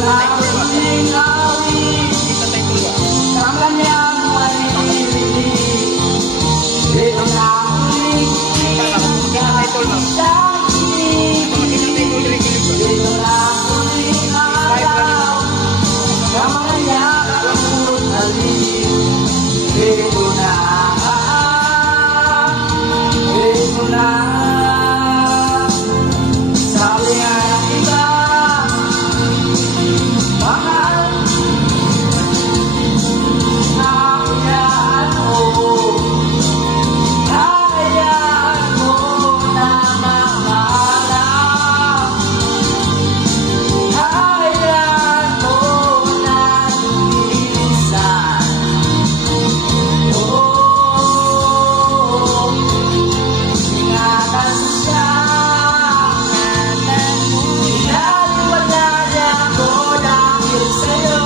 na huling awit ng kanyang maririnig. Ito na huling isang kinig. Ito na huling araw na mga yakap mo't alin. Ito na, ito na. Sabi nga ng iba, mahal na hayaan mo na mamahalak, hayaan mo na lumisan. Ingatan siya, pinaliwala niya ako dahil sa'yo.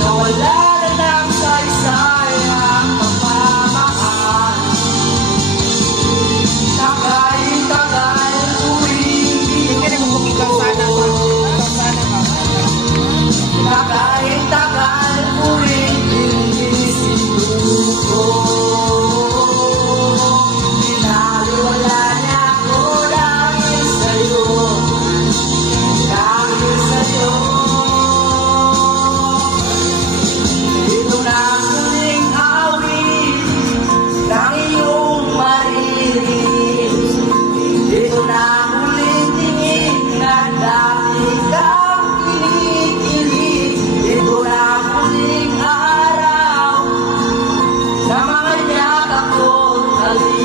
Nawala na ng saysay ang pagmamahal. Tagal-tagal uwing tagal uwing isinuko. Pinaliwala niya ako dahil sa'yo, dahil sa'yo. Ito na ang huling awit ng iyong maririnig. Ito na ang huling tingin na dati kang kinikilig. Ito na ang huling araw na mga yakap mo't alin.